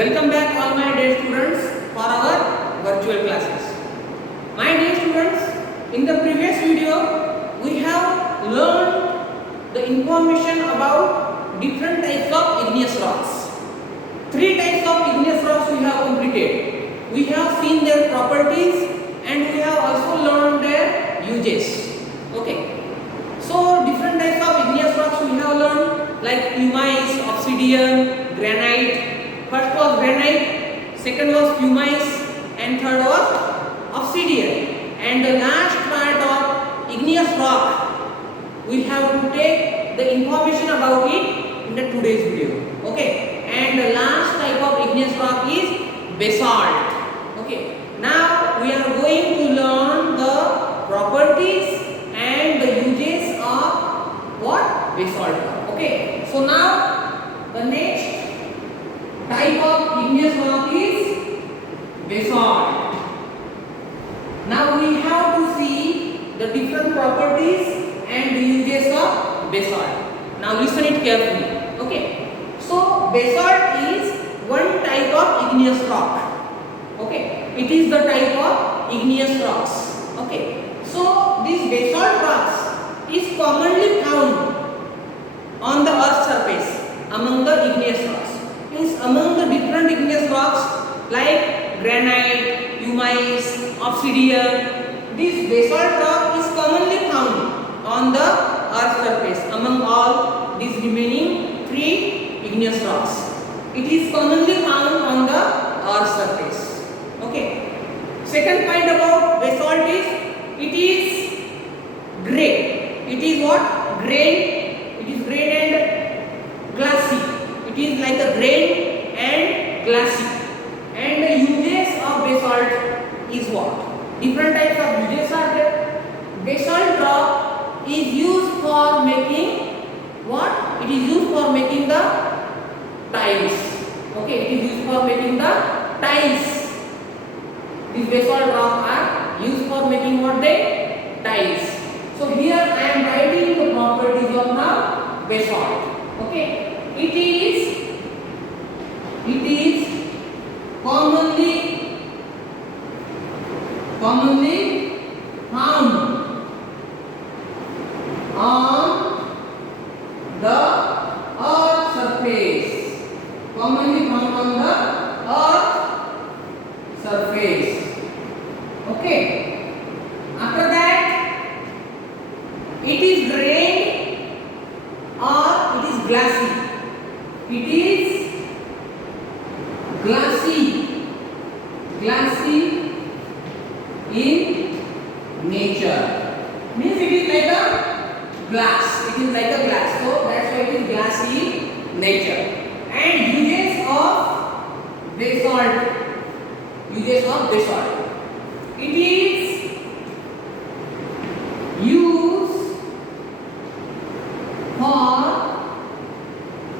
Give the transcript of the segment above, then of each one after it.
Welcome back all my dear students for our virtual classes. My dear students, in the previous video we have learned the information about different types of igneous rocks. Three types of igneous rocks we have completed. We have seen their properties and we have also learned their uses. Okay. So different types of igneous rocks we have learned, like pumice, obsidian, granite. First was granite, second was pumice, and third was obsidian. And the last part of igneous rock, we have to take the information about it in the today's video. Okay. And the last type of igneous rock is basalt. Okay. Now we are going to learn the properties and the uses of what? Basalt rock. Okay. So now the next type of igneous rock is basalt. Now we have to see the different properties and the uses of basalt. Now listen it carefully. Okay. So basalt is one type of igneous rock. Okay. It is the type of igneous rocks. Okay. So these basalt rocks is commonly found on the earth's surface among the igneous rocks. Means among the different igneous rocks like granite, pumice, obsidian, this basalt rock is commonly found on the earth's surface among all these remaining three igneous rocks. It is commonly found on the earth's surface. Okay. Second point about basalt is it is gray. It is what? Grain. It is grain and glassy. It is like a grain and glassy. And the uses of basalt is what? Different types of uses are there. Basalt rock is used for making what? It is used for making the tiles. Okay, it is used for making the tiles. These basalt rock are used for making what? They tiles. So here I am writing the properties of the basalt. Okay. It is commonly found on the earth surface. Commonly found on the earth surface. Okay. After that, it is grain or it is glassy. It is glassy in nature. Means it is like a glass. It is like a glass. So that's why it is glassy in nature. And uses of basalt. Uses of basalt. It is used for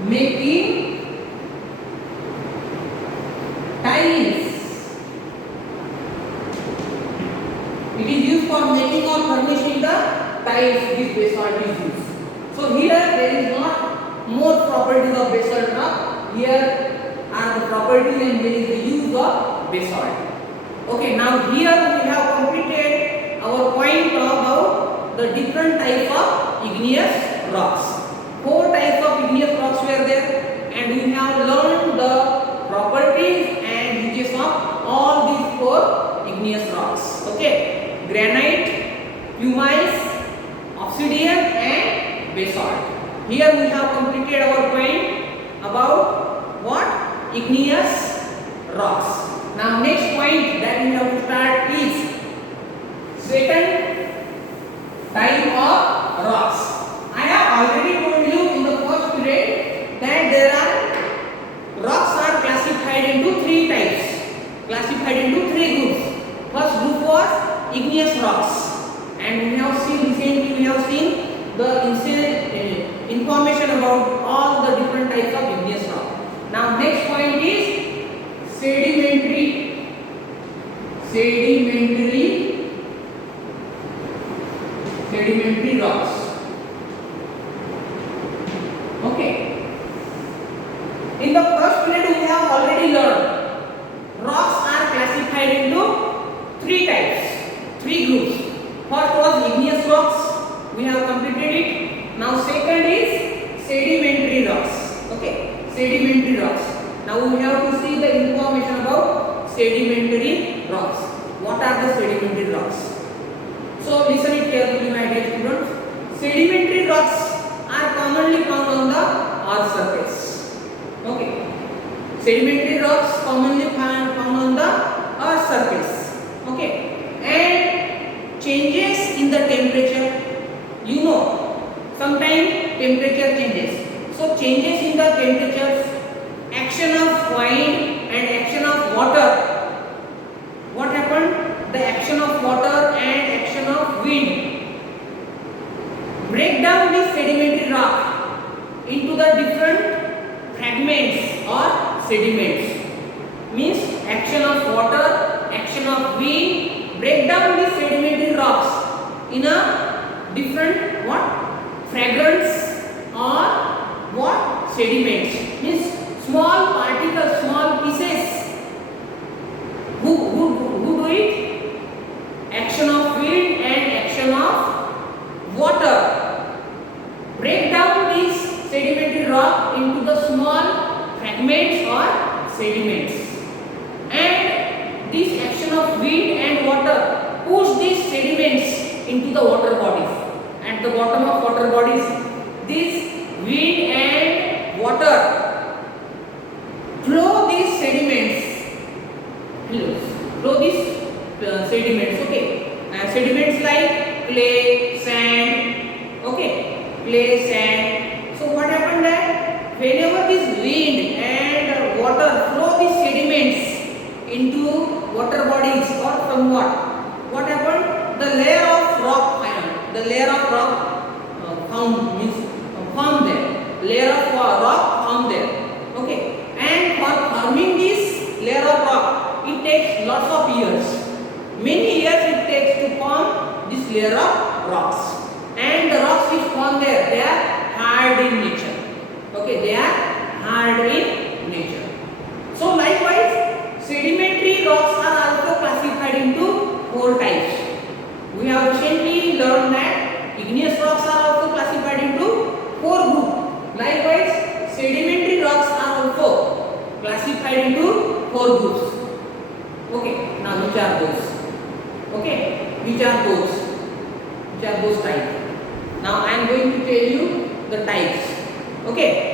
making tiles. It is used for making or furnishing the tiles. This basalt is used. So here there is not more properties of basalt rock. Here are the properties and there is the use of basalt. Okay, now here we have completed our point about the different types of igneous rocks. Four types of igneous rocks were there, and we have learned the properties and uses of all these four igneous rocks. Okay, granite, pumice, obsidian, and basalt. Here we have completed our point about what? Igneous rocks. Now next point that we have to start is second type of rocks. I have already told you in the first period that there are rocks are classified into three types, classified into three groups. First group was igneous rocks, and we have seen recently the information about all the different types of igneous rock. Now next point is sedimentary rocks. already learned. Rocks are classified into three types, three groups. First was igneous rocks. We have completed it. Now second is sedimentary rocks. Okay, sedimentary rocks. Now we have to see the information about sedimentary rocks. What are the sedimentary rocks? So listen it carefully, my dear students. Sedimentary rocks are commonly found on the earth surface. Okay. Sedimentary rocks commonly found on the earth surface. Okay. And changes in the temperature. You know, sometimes temperature changes. So changes in the temperatures, action of wind and action of water. What happened? The action of water and action of wind break down this sedimentary rock into the different fragments or sediments. Means action of water, action of wind break down these sedimentary rocks in a different what? Fragments or what? Sediments. Means small particles, small pieces. Who do it? Action of wind and action of water break down this sedimentary rock into the small fragments or sediments, and this action of wind and water push these sediments into the water bodies. At the bottom of water bodies, this wind and water flow these sediments. Flow these sediments. Okay, sediments like clay, sand. Okay, clay, sand. So what happened that whenever this wind and water flow these sediments into water bodies or from what happened? The layer of rock formed there. Layer of rock formed there. Okay, and for forming this layer of rock, it takes lots of years. Many years it takes to form this layer of rocks. And the rocks which form there, they are hard in nature. Okay, they are hard in nature. So likewise, sedimentary rocks are also classified into four types. We have recently learned that igneous rocks are also classified into four groups. Likewise, sedimentary rocks are also classified into four groups. Okay, now which are those? Okay, which are those? Which are those types? Now I am going to tell you the types. Okay.